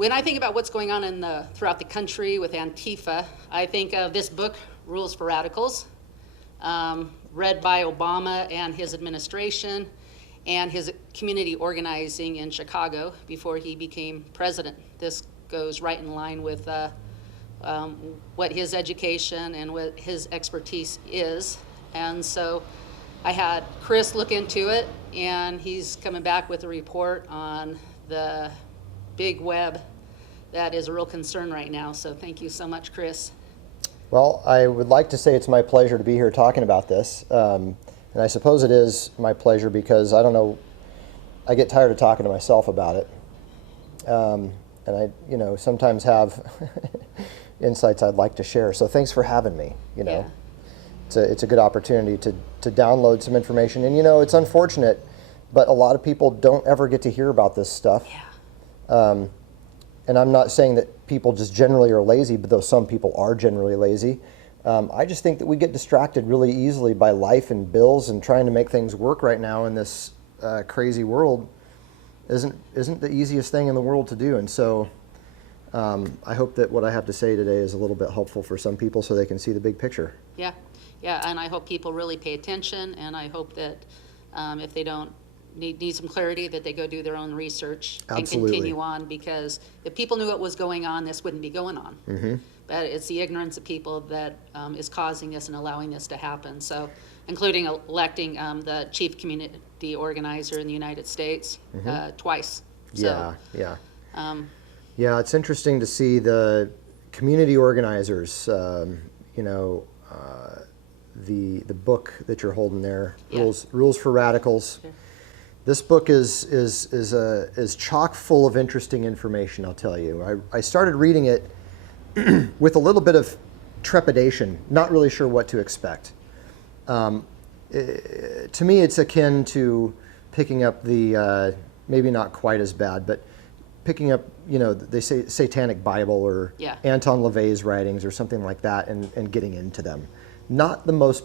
When I think about what's going on throughout the country with Antifa, I think of this book, Rules for Radicals, read by Obama and his administration, and his community organizing in Chicago before he became president. This goes right in line with what his education and what his expertise is. And so I had Chris look into it, and he's coming back with a report on the big web that is a real concern right now. So thank you so much, Chris. Well, I would like to say it's my pleasure to be here talking about this. And I suppose it is my pleasure because, I don't know, I get tired of talking to myself about it. And I, sometimes have insights I'd like to share. So thanks for having me, Yeah. It's a good opportunity to download some information. And, it's unfortunate, but a lot of people don't ever get to hear about this stuff. Yeah. And I'm not saying that people just generally are lazy, but though some people are generally lazy. I just think that we get distracted really easily by life and bills, and trying to make things work right now in this crazy world isn't the easiest thing in the world to do. And so I hope that what I have to say today is a little bit helpful for some people so they can see the big picture. Yeah, and I hope people really pay attention, and I hope that if they don't need some clarity, that they go do their own research. Absolutely. And continue on, because if people knew what was going on, this wouldn't be going on. Mm-hmm. But it's the ignorance of people that is causing this and allowing this to happen. So, including electing the chief community organizer in the United States twice. So, Yeah. Um, Yeah, it's interesting to see the community organizers, the book that you're holding there, Yeah. Rules for Radicals. Sure. This book is chock full of interesting information, I'll tell you. I started reading it with a little bit of trepidation, not really sure what to expect. To me, it's akin to picking up the, maybe not quite as bad, but picking up, they say Satanic Bible or Yeah. Anton LaVey's writings or something like that, and getting into them. Not the most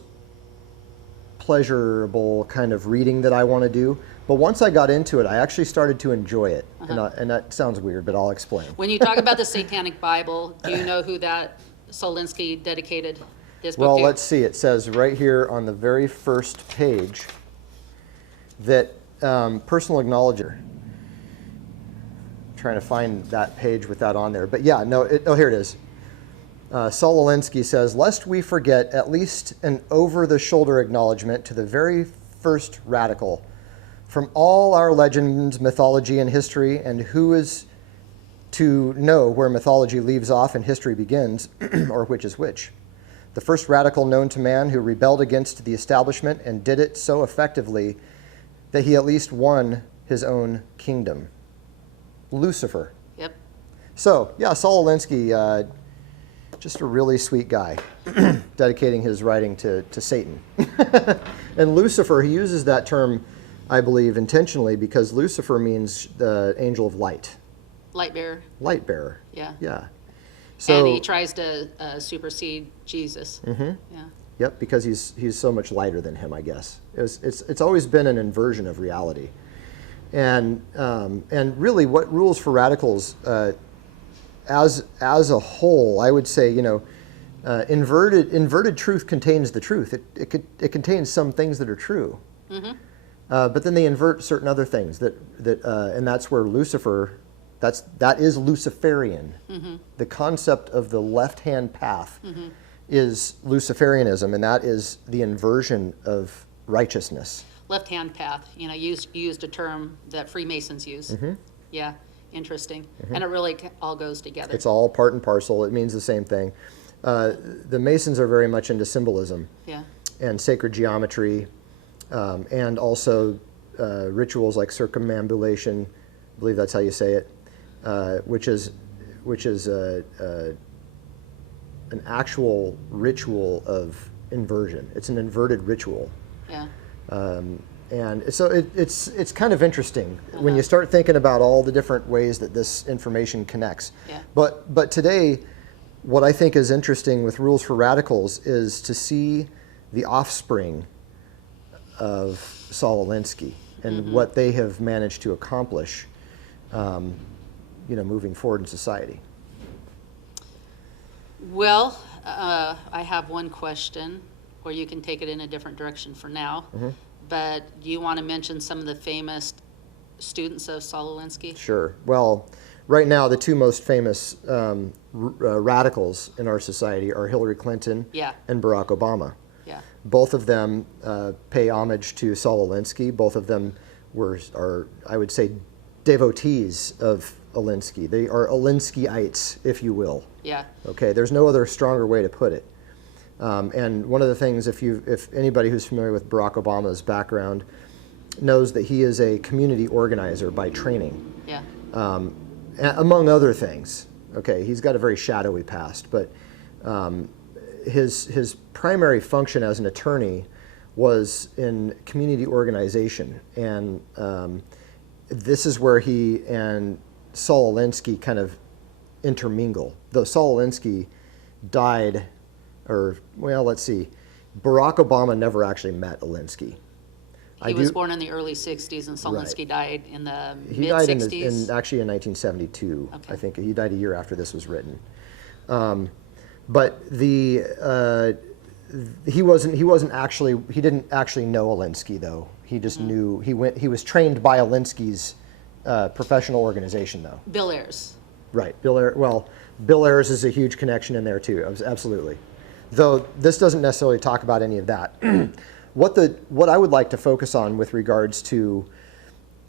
pleasurable kind of reading that I want to do, but once I got into it, I actually started to enjoy it. And that sounds weird, but I'll explain. when you talk about the Satanic Bible, do you know who that Solinsky dedicated this book Well, to? let's see. It says right here on the very first page that personal acknowledger. Trying to find that page with that on there. But yeah, no, here it is. Saul Alinsky says, lest we forget at least an over-the-shoulder acknowledgement to the very first radical from all our legends, mythology, and history, and who is to know where mythology leaves off and history begins, or which is which. The first radical known to man who rebelled against the establishment and did it so effectively that he at least won his own kingdom. Lucifer. Yep. So, yeah, Saul Alinsky, just a really sweet guy, dedicating his writing to Satan. And Lucifer, he uses that term, I believe, intentionally, because Lucifer means the angel of light. Light bearer. Light bearer. Yeah. Yeah. So, And he tries to supersede Jesus. Mm-hmm. Yeah. Yep, because he's so much lighter than him, I guess. It's always been an inversion of reality. And really, what Rules for Radicals, as a whole, I would say, inverted truth contains the truth. It contains some things that are true, but then they invert certain other things and that's where Lucifer, that is Luciferian. The concept of the left-hand path is Luciferianism, and that is the inversion of righteousness. Left-hand path. Used a term that Freemasons use. Yeah, interesting. And it really all goes together. It's all part and parcel. It means the same thing. The Masons are very much into symbolism and sacred geometry, and also rituals like circumambulation. I believe that's how you say it, which is an actual ritual of inversion. It's an inverted ritual. Yeah. And so it's kind of interesting when you start thinking about all the different ways that this information connects. Yeah. But today, what I think is interesting with Rules for Radicals is to see the offspring of Saul Alinsky and what they have managed to accomplish moving forward in society. Well, I have one question, or you can take it in a different direction for now. But do you want to mention some of the famous students of Saul Alinsky? Sure. Well, right now, the two most famous radicals in our society are Hillary Clinton Yeah. and Barack Obama. Yeah. Both of them pay homage to Saul Alinsky. Both of them are, I would say, devotees of Alinsky. They are Alinskyites, if you will. Yeah. Okay, there's no other stronger way to put it. And one of the things, if anybody who's familiar with Barack Obama's background knows that he is a community organizer by training, Yeah. among other things. Okay, he's got a very shadowy past, but his primary function as an attorney was in community organization, and this is where he and Saul Alinsky kind of intermingle. Though Saul Alinsky died, let's see, Barack Obama never actually met Alinsky. He was born in the early 60s, and Saul Right. Alinsky died in the He died mid-60s. actually in 1972. Okay. I think he died a year after this was written. But he didn't actually know Alinsky though. He just knew he was trained by Alinsky's professional organization though. Bill Ayers. Right. Bill Ayers is a huge connection in there too. Absolutely. Though this doesn't necessarily talk about any of that. What I would like to focus on with regards to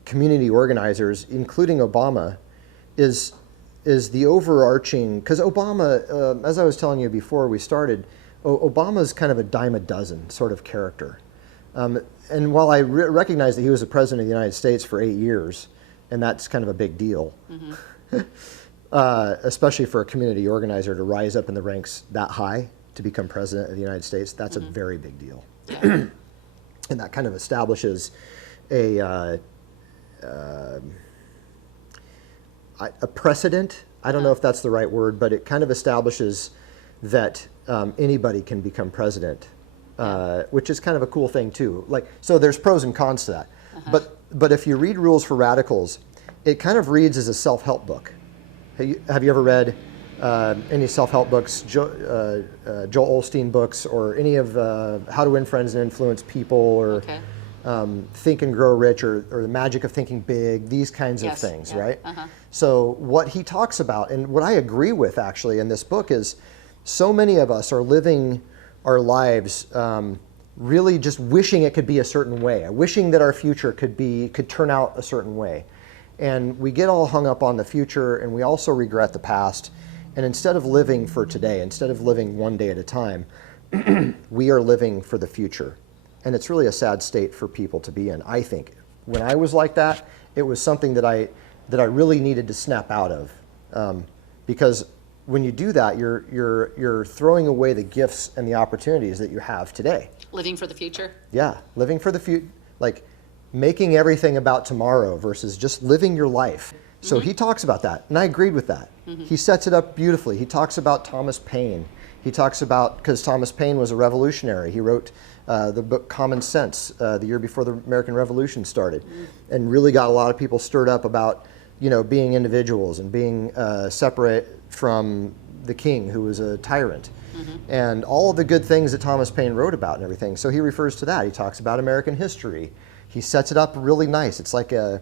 community organizers, including Obama, is the overarching, because Obama, as I was telling you before we started, Obama's kind of a dime a dozen sort of character. And while I recognize that he was the president of the United States for 8 years, and that's kind of a big deal, especially for a community organizer to rise up in the ranks that high to become president of the United States, that's a very big deal. Yeah. And that kind of establishes a precedent. I don't know if that's the right word, but it kind of establishes that anybody can become president, which is kind of a cool thing too. So there's pros and cons to that. But if you read Rules for Radicals, it kind of reads as a self-help book. Have you ever read any self-help books, Joel Osteen books, or any of How to Win Friends and Influence People, or Think and Grow Rich, or The Magic of Thinking Big, these kinds of things, right? So what he talks about, and what I agree with actually in this book, is so many of us are living our lives really just wishing it could be a certain way, wishing that our future could turn out a certain way. And we get all hung up on the future, and we also regret the past. And instead of living for today, instead of living one day at a time, we are living for the future. And it's really a sad state for people to be in, I think. When I was like that, it was something that I really needed to snap out of. Because when you do that, you're throwing away the gifts and the opportunities that you have today. Living for the future? Yeah, living for the future, like making everything about tomorrow versus just living your life. So he talks about that, and I agreed with that. He sets it up beautifully. He talks about Thomas Paine. He talks about, because Thomas Paine was a revolutionary. He wrote the book Common Sense the year before the American Revolution started, and really got a lot of people stirred up about, being individuals and being separate from the king, who was a tyrant, and all of the good things that Thomas Paine wrote about and everything. So he refers to that. He talks about American history. He sets it up really nice. It's like a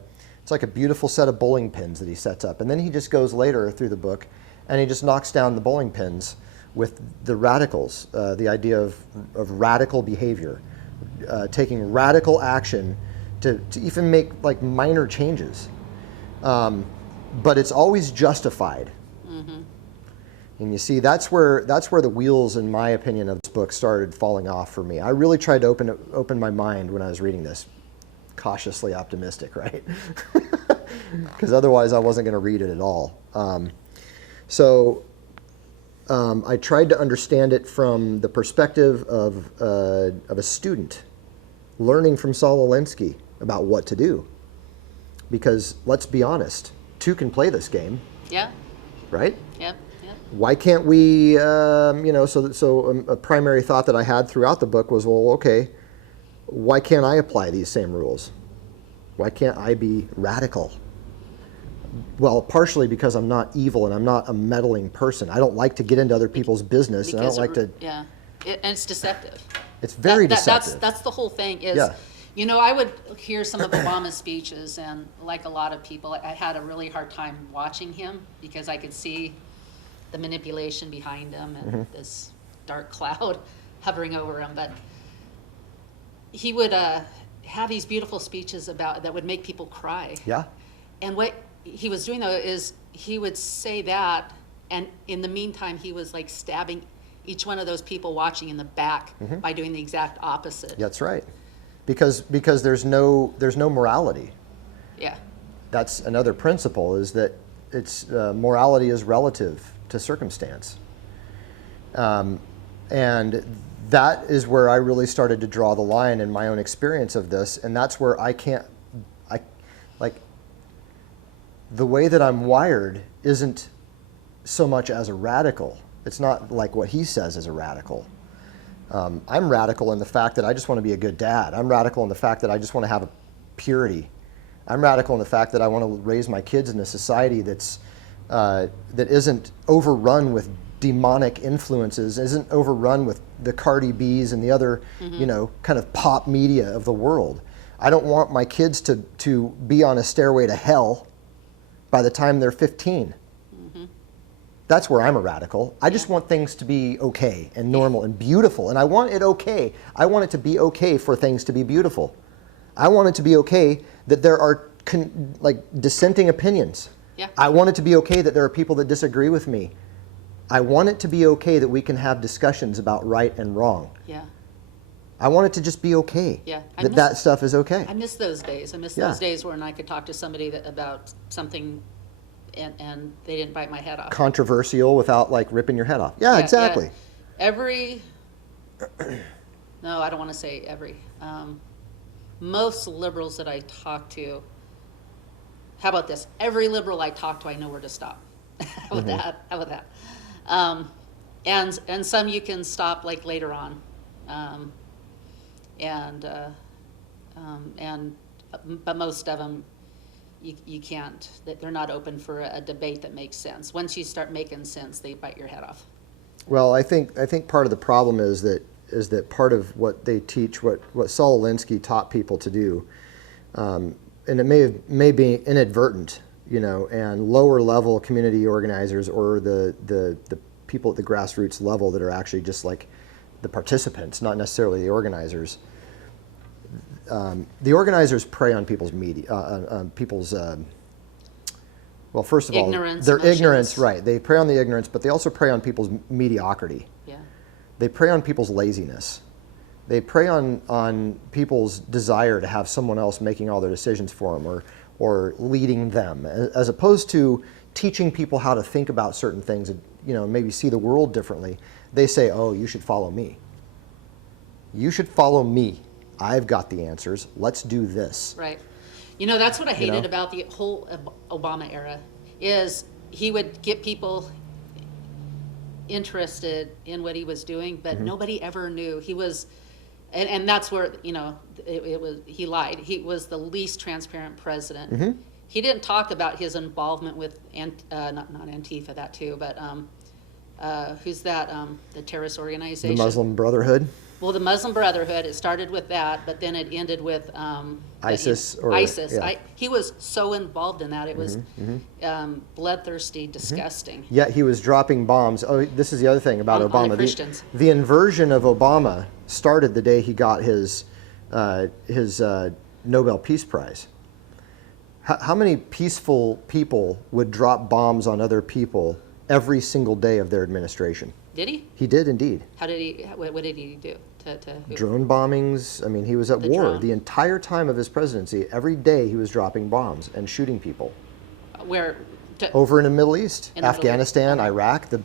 beautiful set of bowling pins that he sets up. And then he just goes later through the book and he just knocks down the bowling pins with the radicals, the idea of radical behavior, taking radical action to even make like minor changes. But it's always justified. And you see, that's where the wheels, in my opinion, of this book started falling off for me. I really tried to open my mind when I was reading this. Cautiously optimistic, right? Because otherwise I wasn't going to read it at all. I tried to understand it from the perspective of a student learning from Saul Alinsky about what to do. Because let's be honest, two can play this game. Yeah. Right? Yep. Why can't we, so a primary thought that I had throughout the book was, well, okay, why can't I apply these same rules? Why can't I be radical? Well, partially because I'm not evil and I'm not a meddling person. I don't like to get into other people's business, and I don't like to. Yeah, and it's deceptive. It's very That's deceptive. the whole thing is, Yeah. you know, I would hear some of Obama's speeches, and like a lot of people, I had a really hard time watching him because I could see the manipulation behind him and Mm-hmm. this dark cloud hovering over him. But he would have these beautiful speeches that would make people cry. Yeah. And what he was doing though is he would say that, and in the meantime, he was like stabbing each one of those people watching in the back by doing the exact opposite. That's right. Because there's no morality. Yeah. That's another principle, is that it's morality is relative to circumstance. And that is where I really started to draw the line in my own experience of this, and that's where I like the way that I'm wired isn't so much as a radical. It's not like what he says is a radical. I'm radical in the fact that I just want to be a good dad. I'm radical in the fact that I just want to have a purity. I'm radical in the fact that I want to raise my kids in a society that isn't overrun with demonic influences, isn't overrun with the Cardi B's and the other, kind of pop media of the world. I don't want my kids to be on a stairway to hell by the time they're 15. That's where I'm a radical. I just want things to be okay and normal and beautiful. And I want it okay. I want it to be okay for things to be beautiful. I want it to be okay that there are dissenting opinions. Yeah. I want it to be okay that there are people that disagree with me. I want it to be okay that we can have discussions about right and wrong. Yeah. I want it to just be okay. Yeah. That stuff is okay. I miss those days. I miss Yeah. those days when I could talk to somebody about something and they didn't bite my head off. Controversial without ripping your head off. Yeah, exactly. No, I don't want to say every. Most liberals that I talk to, how about this? Every liberal I talk to, I know where to stop. How about that? How about that? And some you can stop later on, but most of them you can't. They're not open for a debate that makes sense. Once you start making sense, they bite your head off. Well, I think part of the problem is that part of what they teach, what Saul Alinsky taught people to do, and it may be inadvertent, and lower level community organizers or the people at the grassroots level that are actually just like the participants, not necessarily the organizers. The organizers prey on people's well, first of all, Ignorance, their emotions. ignorance, right? They prey on the ignorance, but they also prey on people's mediocrity. Yeah. They prey on people's laziness. They prey on people's desire to have someone else making all their decisions for them or leading them, as opposed to teaching people how to think about certain things and maybe see the world differently. They say, "Oh, you should follow me. You should follow me. I've got the answers. Let's do this." Right. That's what I hated about the whole Obama era, is he would get people interested in what he was doing, but nobody ever knew. He was, and that's where, it was, he lied. He was the least transparent president. He didn't talk about his involvement with, not Antifa, that too, but who's that, the terrorist organization? The Muslim Brotherhood. Well, the Muslim Brotherhood, it started with that, but then it ended with ISIS. ISIS. Yeah. He was so involved in that. It was bloodthirsty, disgusting. Yet he was dropping bombs. Oh, this is the other thing about On Obama. the Christians. The inversion of Obama started the day he got his Nobel Peace Prize. How many peaceful people would drop bombs on other people every single day of their administration? Did he? He did indeed. How did he? What did he do? To who? Drone bombings. I mean, he was at The war drone. the entire time of his presidency. Every day he was dropping bombs and shooting people. Where? Over in the Middle East, In the Middle Afghanistan, East. Iraq, the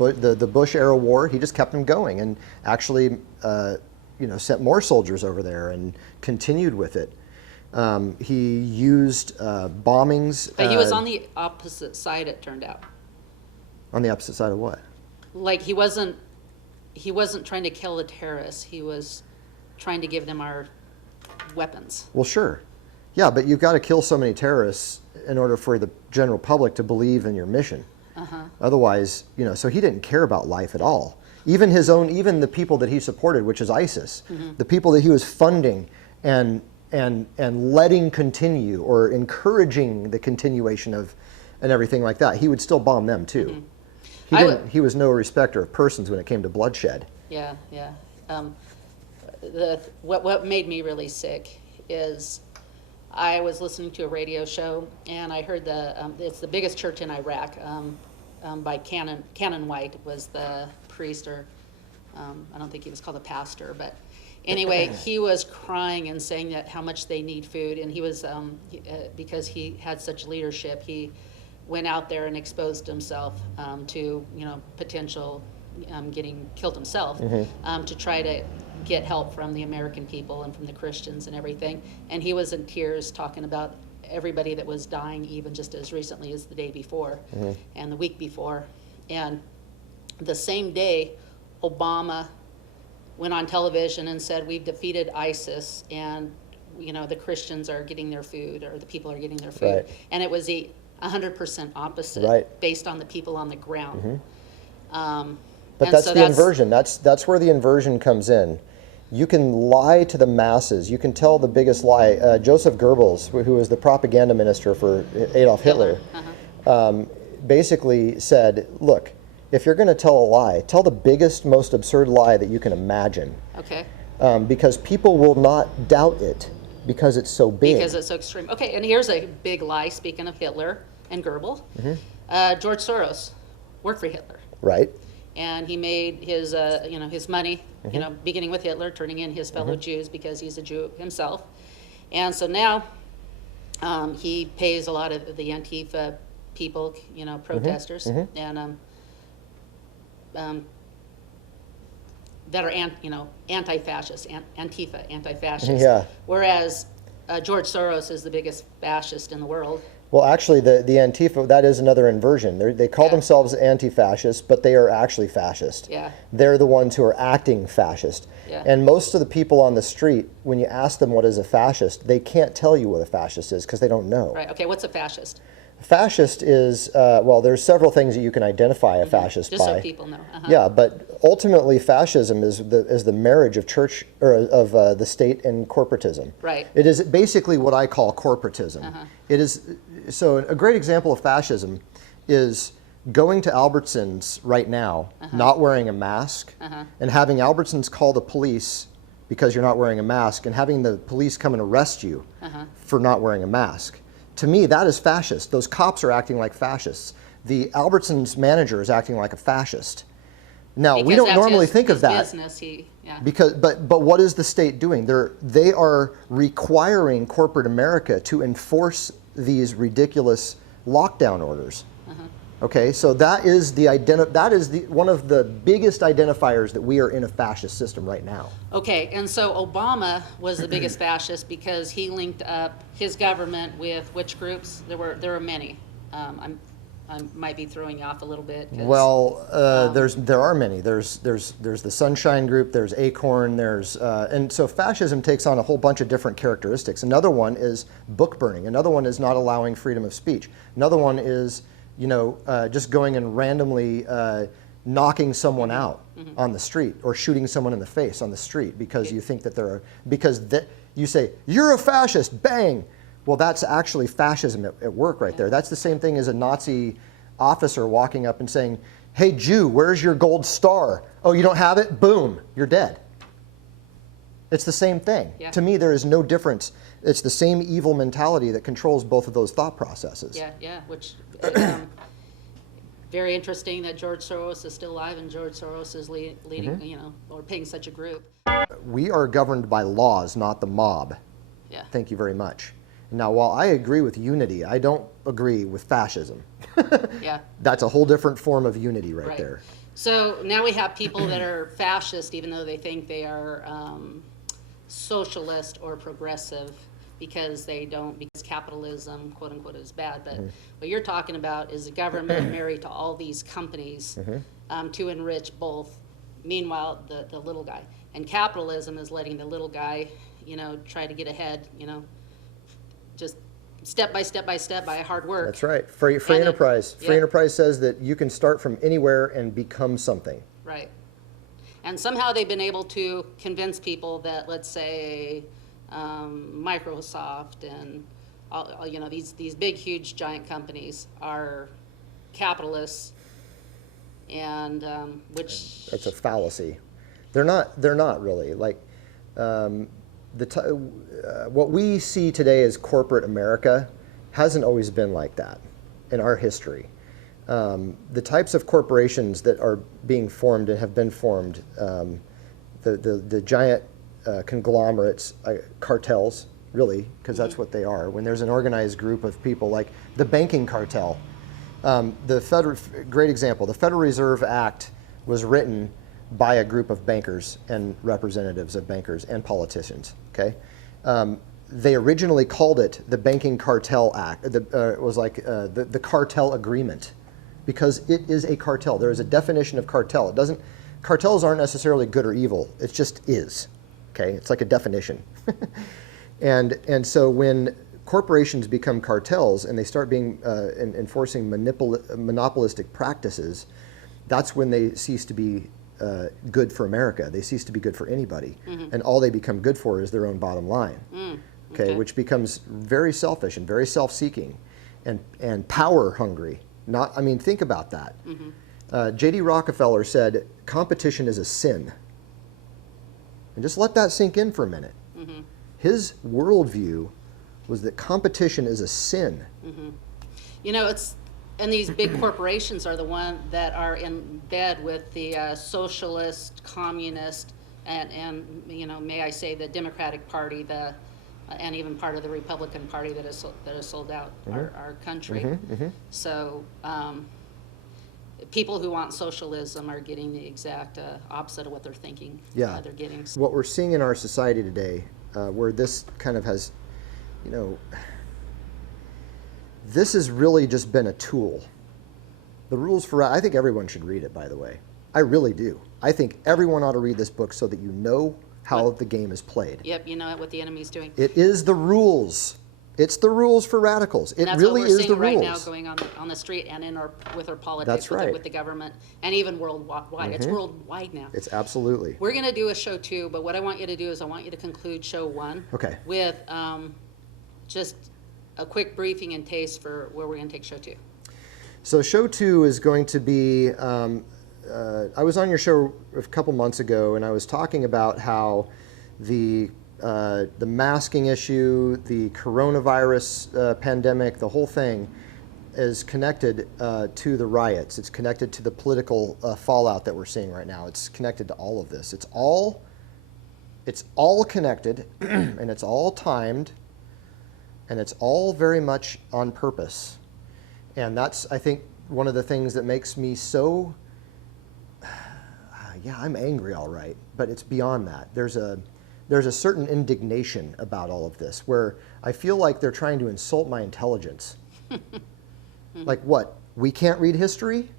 Bush era war. He just kept them going and actually, sent more soldiers over there and continued with it. He used bombings. But he was on the opposite side. It turned out. On the opposite side of what? Like he wasn't trying to kill the terrorists. He was trying to give them our weapons. Well, sure. Yeah, but you've got to kill so many terrorists in order for the general public to believe in your mission. Otherwise, so he didn't care about life at all. Even even the people that he supported, which is ISIS, the people that he was funding and letting continue or encouraging the continuation of and everything like that, he would still bomb them too. He was no respecter of persons when it came to bloodshed. Yeah, yeah. What made me really sick is I was listening to a radio show and I heard it's the biggest church in Iraq, by Canon White was the priest, or I don't think he was called a pastor, but anyway, he was crying and saying that how much they need food, and he was because he had such leadership, he went out there and exposed himself to potential getting killed himself, to try to get help from the American people and from the Christians and everything, and he was in tears talking about everybody that was dying, even just as recently as the day before and the week before. And the same day, Obama went on television and said, we've defeated ISIS and the Christians are getting their food, or the people are getting their food. Right. And it was 100% opposite, right, based on the people on the ground. But that's the inversion. That's where the inversion comes in. You can lie to the masses. You can tell the biggest lie. Joseph Goebbels, who was the propaganda minister for Adolf Hitler, basically said, look, if you're going to tell a lie, tell the biggest, most absurd lie that you can imagine. Okay. Because people will not doubt it because it's so big. Because it's so extreme. Okay, and here's a big lie, speaking of Hitler and Goebbels. George Soros worked for Hitler. Right. And he made his, his money, beginning with Hitler, turning in his fellow Jews because he's a Jew himself. And so now he pays a lot of the Antifa people, protesters, and that are anti-fascist, Antifa, anti-fascist. Yeah. Whereas George Soros is the biggest fascist in the world. Well, actually, the Antifa, that is another inversion. They call themselves anti-fascist, but they are actually fascist. Yeah. They're the ones who are acting fascist. Yeah. And most of the people on the street, when you ask them what is a fascist, they can't tell you what a fascist is because they don't know. Right, okay, what's a fascist? Fascist is, well, there's several things that you can identify a fascist Just by. so people know. Yeah, but ultimately fascism is the marriage of church, or of the state and corporatism. Right. It is basically what I call corporatism. It is, so a great example of fascism is going to Albertsons right now, not wearing a mask, and having Albertsons call the police because you're not wearing a mask, and having the police come and arrest you for not wearing a mask. To me, that is fascist. Those cops are acting like fascists. The Albertsons manager is acting like a fascist. Now, we don't normally think of that. Business, because, but what is the state doing? They are requiring corporate America to enforce these ridiculous lockdown orders. Okay, so that is one of the biggest identifiers that we are in a fascist system right now. Okay, and so Obama was the biggest fascist because he linked up his government with which groups? There were many. I might be throwing you off a little bit. Well, there are many. There's the Sunshine Group. There's Acorn. And so fascism takes on a whole bunch of different characteristics. Another one is book burning. Another one is not allowing freedom of speech. Another one is just going and randomly knocking someone out on the street, or shooting someone in the face on the street because you think that you say, you're a fascist, bang. Well, that's actually fascism at work right there. That's the same thing as a Nazi officer walking up and saying, hey, Jew, where's your gold star? Oh, you don't have it? Boom, you're dead. It's the same thing. Yeah. To me, there is no difference. It's the same evil mentality that controls both of those thought processes. Yeah, which very interesting that George Soros is still alive and George Soros is leading, or paying such a group. We are governed by laws, not the mob. Yeah. Thank you very much. Now, while I agree with unity, I don't agree with fascism. Yeah. That's a whole different form of unity right there. So now we have people that are fascist, even though they think they are socialist or progressive, because capitalism, quote unquote, is bad. But what you're talking about is the government married to all these companies to enrich both. Meanwhile, the little guy. And capitalism is letting the little guy, try to get ahead, just step by step by step by hard work. That's right. Free And then- enterprise. Free yeah. enterprise says that you can start from anywhere and become something. Right. And somehow they've been able to convince people that, let's say, Microsoft and all, you know, these big, huge, giant companies are capitalists, and which That's a fallacy. They're not really. Like, what we see today as corporate America hasn't always been like that in our history. The types of corporations that are being formed and have been formed, the giant conglomerates, cartels, really, because that's what they are. When there's an organized group of people, like the banking cartel, great example, the Federal Reserve Act was written by a group of bankers and representatives of bankers and politicians, okay? They originally called it the Banking Cartel Act. It was like the cartel agreement, because it is a cartel. There is a definition of cartel. Cartels aren't necessarily good or evil. It just is, okay? It's like a definition. And so when corporations become cartels and they start being enforcing monopolistic practices, that's when they cease to be good for America. They cease to be good for anybody. And all they become good for is their own bottom line. Okay, which becomes very selfish and very self-seeking and power hungry. I mean, think about that. J.D. Rockefeller said, competition is a sin. And just let that sink in for a minute. His worldview was that competition is a sin. you know, and these big corporations are the ones that are in bed with the socialist, communist, and you know, may I say, the Democratic Party, and even part of the Republican Party that has sold out our country. So people who want socialism are getting the exact opposite of what they're thinking. Yeah. They're getting. What we're seeing in our society today, where this kind of has, you know, this has really just been a tool. The rules for, I think everyone should read it, by the way. I really do. I think everyone ought to read this book so that you know how the game is played. Yep, you know what the enemy's doing. It is the rules. It's the rules for radicals. It And really is the that's what we're seeing rules. right now going on the street and with our politics, That's right. with the government, and even worldwide. It's worldwide now. It's absolutely. We're going to do a show 2, but what I want you to do is I want you to conclude show 1 Okay. with just a quick briefing and taste for where we're going to take show 2. So show 2 is going to be, I was on your show a couple months ago, and I was talking about how the masking issue, the coronavirus pandemic, the whole thing is connected to the riots. It's connected to the political fallout that we're seeing right now. It's connected to all of this. It's all connected, and it's all timed, and it's all very much on purpose. And that's, I think, one of the things that makes me so, yeah, I'm angry, all right, but it's beyond that. There's a certain indignation about all of this, where I feel like they're trying to insult my intelligence. Like what? We can't read history?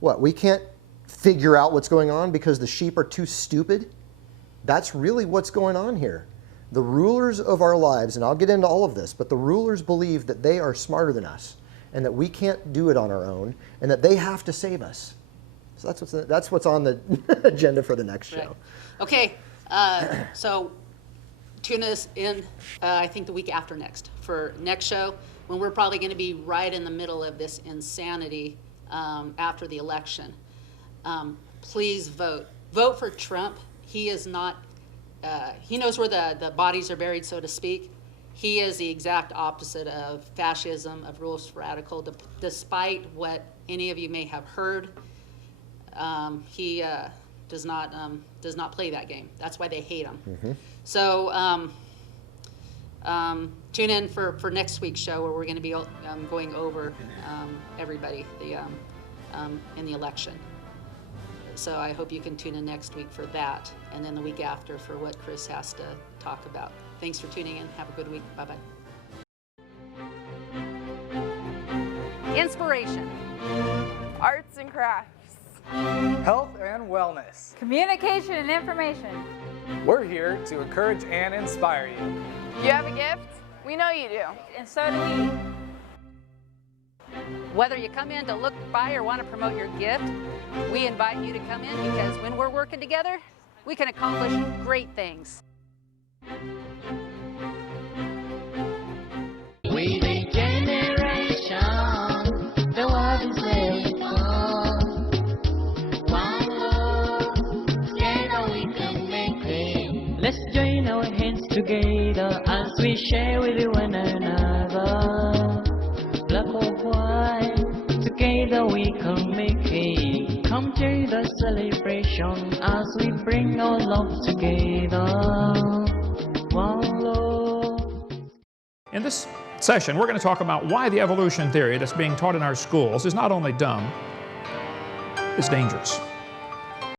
What? We can't figure out what's going on because the sheep are too stupid? That's really what's going on here. The rulers of our lives, and I'll get into all of this, but the rulers believe that they are smarter than us and that we can't do it on our own and that they have to save us. So that's what's on the agenda for the next show. Right. Okay, so tune us in, I think the week after next, for next show, when we're probably going to be right in the middle of this insanity after the election. Please vote. Vote for Trump. He is not, he knows where the bodies are buried, so to speak. He is the exact opposite of fascism, of rules for radical, despite what any of you may have heard. He does not play that game. That's why they hate him. So tune in for next week's show, where we're going to be going over everybody in the election. So I hope you can tune in next week for that, and then the week after for what Chris has to talk about. Thanks for tuning in. Have a good week. Bye-bye. Inspiration. Arts and crafts. Health and wellness. Communication and information. We're here to encourage and inspire you. You have a gift? We know you do. And so do we. Whether you come in to look, buy, or want to promote your gift, we invite you to come in because when we're working together, we can accomplish great things. We the generation, the world is where we come. One love, together we can make it. Let's join our hands together as we share with one another. Black or white, together we can make it. Come to the celebration as we bring our love together. One love. In this session, we're going to talk about why the evolution theory that's being taught in our schools is not only dumb, it's dangerous.